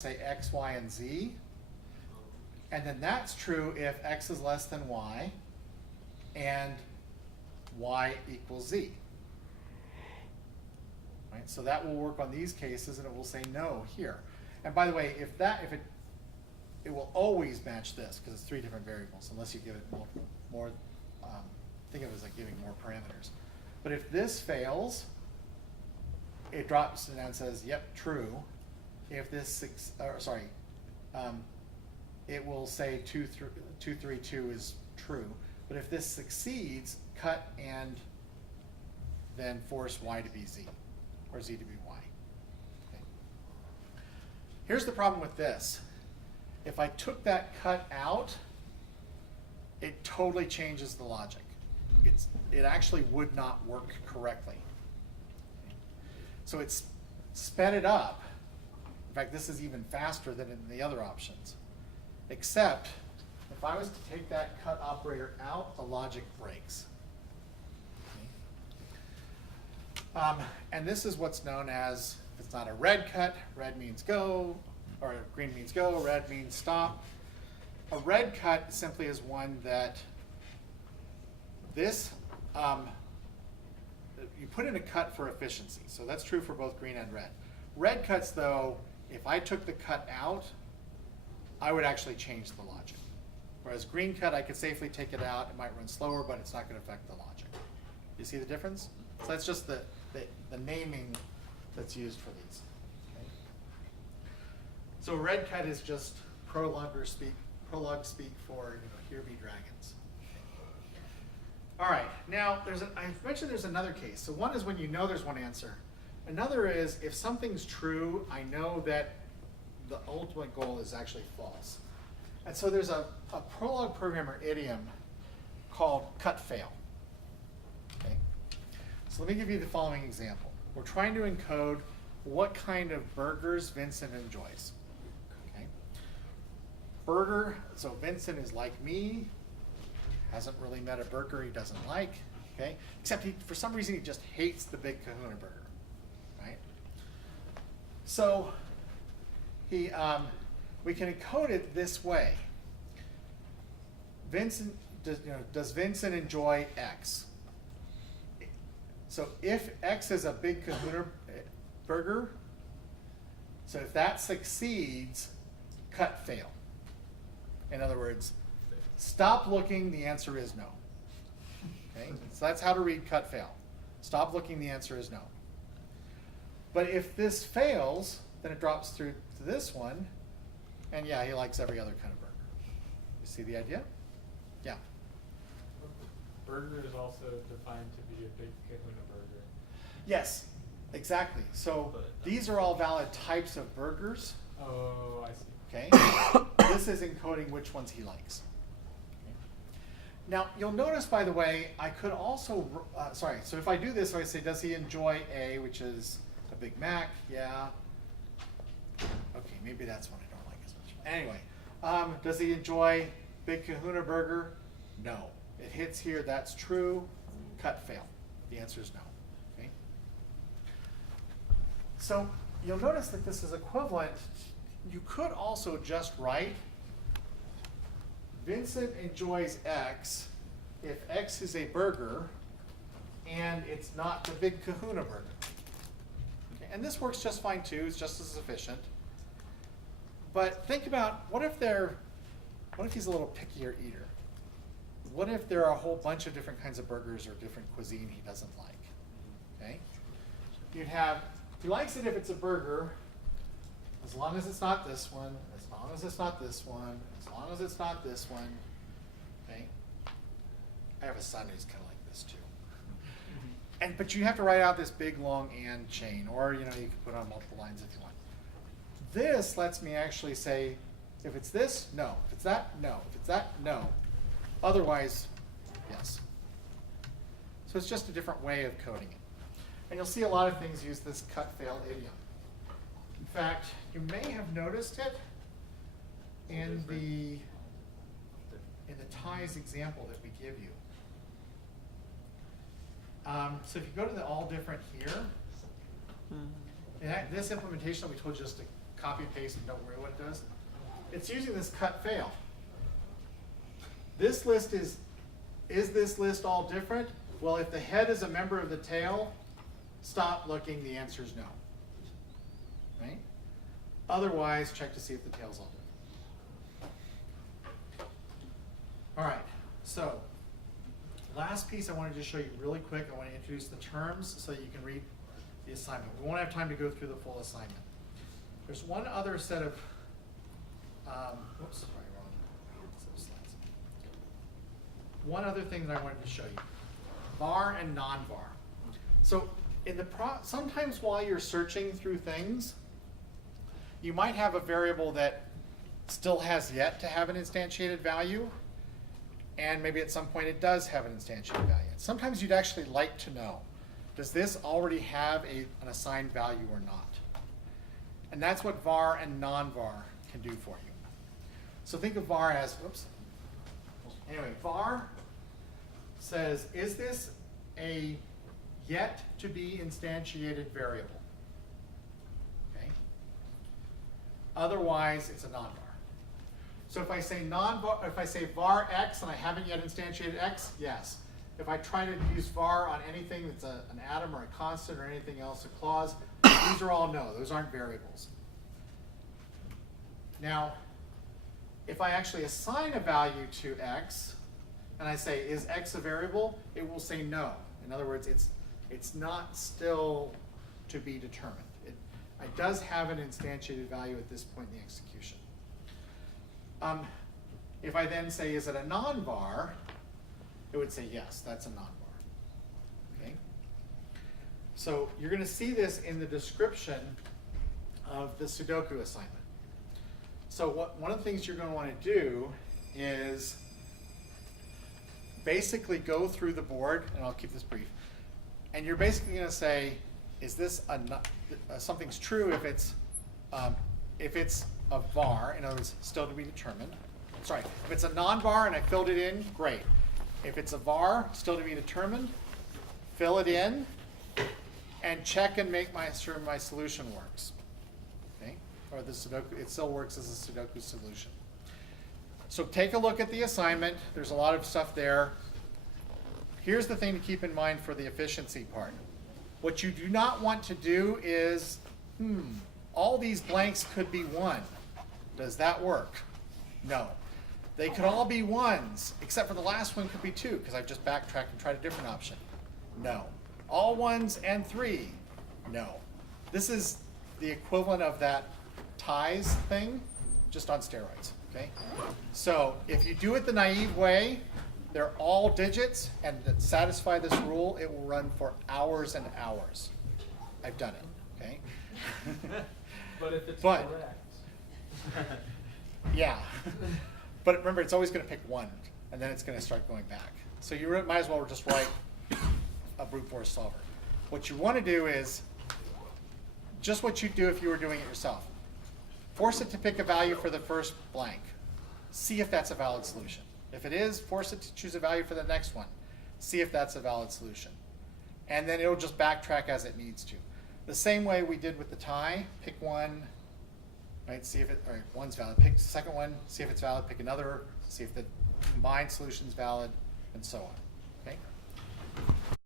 say x, y, and z. And then that's true if x is less than y and y equals z. Right? So that will work on these cases, and it will say no here. And by the way, it will always match this because it's three different variables, unless you give it more think of it as like giving more parameters. But if this fails, it drops down and says, yep, true. If this, it will say 232 is true. But if this succeeds, cut and then force y to be z, or z to be y. Okay. Here's the problem with this. If I took that cut out, it totally changes the logic. It actually would not work correctly. So it's sped it up. In fact, this is even faster than in the other options. Except, if I was to take that cut operator out, the logic breaks. Okay. And this is what's known as, if it's not a red cut, red means go, or green means go, red means stop. A red cut simply is one that this, you put in a cut for efficiency. So that's true for both green and red. Red cuts, though, if I took the cut out, I would actually change the logic. Whereas green cut, I could safely take it out. It might run slower, but it's not going to affect the logic. You see the difference? So that's just the naming that's used for these. Okay. So red cut is just prologue speak for, here be dragons. All right, now I mentioned there's another case. So one is when you know there's one answer. Another is if something's true, I know that the ultimate goal is actually false. And so there's a Prolog programmer idiom called cut fail. Okay. So let me give you the following example. We're trying to encode what kind of burgers Vincent enjoys. Okay. Burger, so Vincent is like me, hasn't really met a burger he doesn't like, okay? Except for some reason he just hates the Big Kahuna burger, right? So we can encode it this way. Does Vincent enjoy X? So if X is a Big Kahuna burger, so if that succeeds, cut fail. In other words, stop looking, the answer is no. Okay? So that's how to read cut fail. Stop looking, the answer is no. But if this fails, then it drops through to this one, and yeah, he likes every other kind of burger. You see the idea? Yeah. Burger is also defined to be a Big Kahuna burger. Yes, exactly. So these are all valid types of burgers. Oh, I see. Okay. This is encoding which ones he likes. Okay. Now, you'll notice, by the way, I could also, so if I do this, I say, does he enjoy A, which is a Big Mac? Yeah. Okay, maybe that's one I don't like as much. Anyway, does he enjoy Big Kahuna burger? No. It hits here, that's true. Cut fail. The answer is no. Okay. So you'll notice that this is equivalent. You could also just write Vincent enjoys X if X is a burger and it's not the Big Kahuna burger. Okay. And this works just fine too, it's just as efficient. But think about, what if he's a little pickier eater? What if there are a whole bunch of different kinds of burgers or different cuisine he doesn't like? Okay? You'd have, he likes it if it's a burger, as long as it's not this one, as long as it's not this one, as long as it's not this one. Okay? I have a son who's kind of like this too. But you have to write out this big long and chain, or you can put on multiple lines if you want. This lets me actually say, if it's this, no. If it's that, no. If it's that, no. Otherwise, yes. So it's just a different way of coding it. And you'll see a lot of things use this cut fail idiom. In fact, you may have noticed it in the ties example that we give you. So if you go to the all different here, and this implementation that we told you just to copy paste and don't worry what it does. It's using this cut fail. This list is this list all different? Well, if the head is a member of the tail, stop looking, the answer is no. Right? Otherwise, check to see if the tail's all different. All right, so last piece I wanted to show you really quick. I want to introduce the terms so that you can read the assignment. We won't have time to go through the full assignment. There's one other set of, oops, sorry, wrong set of slides. One other thing that I wanted to show you, var and non-var. So in the sometimes while you're searching through things, you might have a variable that still has yet to have an instantiated value, and maybe at some point it does have an instantiated value. Sometimes you'd actually like to know, does this already have an assigned value or not? And that's what var and non-var can do for you. So think of var as, oops. Anyway, var says, is this a yet to be instantiated variable? Okay. Otherwise, it's a non-var. So if I say non-var, if I say var x and I haven't yet instantiated x, yes. If I try to use var on anything that's an atom or a constant or anything else, a clause, these are all no, those aren't variables. Now, if I actually assign a value to x, and I say, is x a variable? It will say no. In other words, it's not still to be determined. It does have an instantiated value at this point in the execution. If I then say, is it a non-var? It would say, yes, that's a non-var. Okay? So you're going to see this in the description of the Sudoku assignment. So one of the things you're going to want to do is basically go through the board, and I'll keep this brief, and you're basically going to say, is this something's true if it's a var, in other words, still to be determined. Sorry, if it's a non-var and I filled it in, great. If it's a var, still to be determined, fill it in, and check and make sure my solution works. Okay? Or the Sudoku, it still works as a Sudoku solution. So take a look at the assignment. There's a lot of stuff there. Here's the thing to keep in mind for the efficiency part. What you do not want to do is, all these blanks could be 1. Does that work? No. They could all be 1s, except for the last one could be 2, because I've just backtracked and tried a different option. No. All 1s and 3? No. This is the equivalent of that ties thing, just on steroids. Okay? So if you do it the naive way, they're all digits, and to satisfy this rule, it will run for hours and hours. I've done it. Okay? But if it's But- correct. Yeah. But remember, it's always going to pick 1, and then it's going to start going back. So you might as well just write a brute force solver. What you want to do is just what you'd do if you were doing it yourself. Force it to pick a value for the first blank. See if that's a valid solution. If it is, force it to choose a value for the next one. See if that's a valid solution. And then it'll just backtrack as it needs to. The same way we did with the tie, pick 1, right? See if all right, 1's valid. Pick the second one, see if it's valid. Pick another, see if the combined solution is valid, and so on.